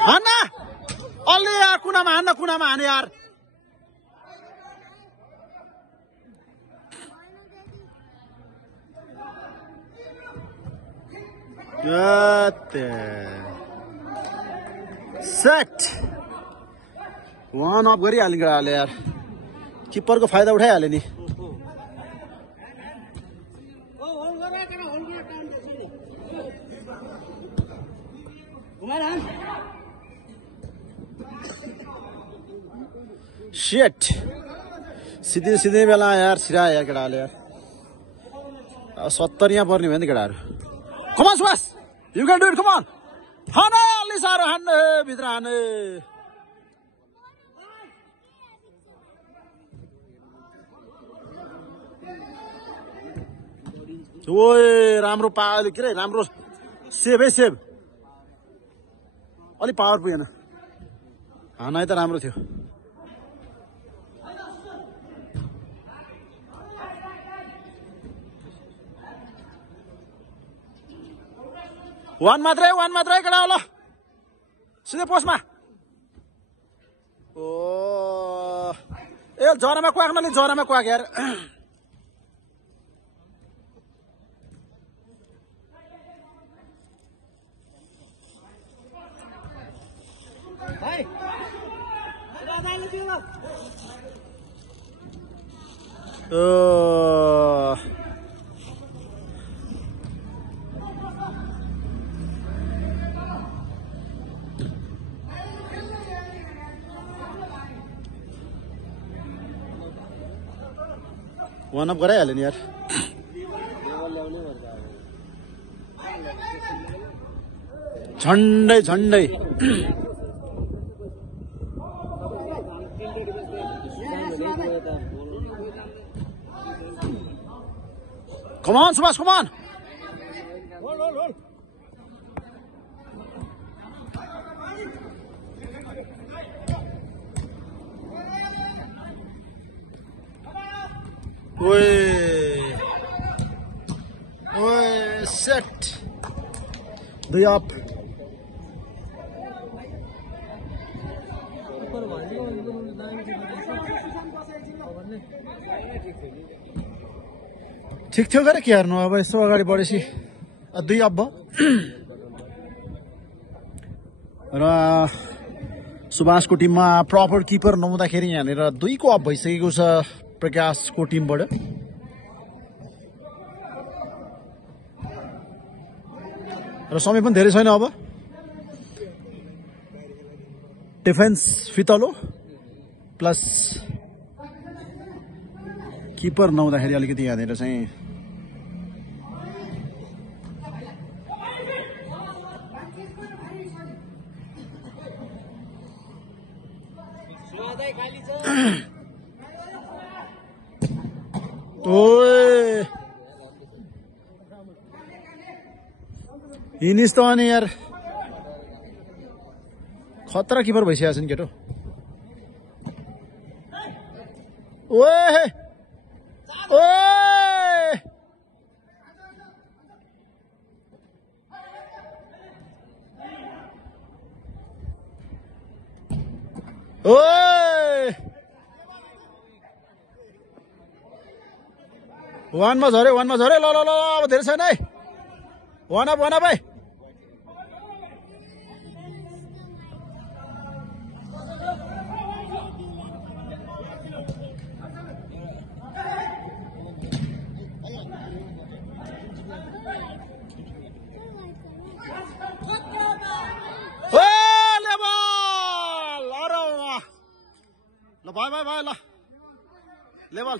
हान्ना अलि यार कुनामा हान्न कुनामा हाने यार सेट वान अफ गरिहाल्ने हाले यार किपरको फाइदा उठाइहाल्यो नि शिट सिधै सिधै बेला यार छिरायो यार केटाहरूले यार 70 यहाँ पर्ने भयो नि केटाहरू कमान Subhash you can do it कमान हान अलि साह्रो हान्नु भित्र हाने ओए राम्रो पाले के रे राम्रो सेभ है सेभ अलि पावर पुगेन हानै त राम्रो थियो वान मात्रै केटा होला सिधै पोस्टमा ओ ए जरामा क्वाक नले जरामा क्वाक यार वान अप गराइहाल्यो नि यार झन्डै झन्डै Come on, Subhash, come on. Oi, set. The up. ठिक थियो गरे के हेर्नु अब यसो अगाडि बढेपछि 2 अप भयो र सुभाषको टिममा प्रपर किपर नहुँदाखेरि यहाँनिर 2 को अप भइसकेको छ प्रकाशको टिमबाट र समय पनि धेरै छैन अब डिफेन्स फितलो प्लस किपर नहुँदाखेरि अलिकति यहाँनिर चाहिँ ओए हिनिस् त अनि यार खतरा किपर भइसकेको छ नि केटो ओए ओए ओए वानमा झरे ल ल ल अब धेरै छैन है वान अप है भाइ ल लेभल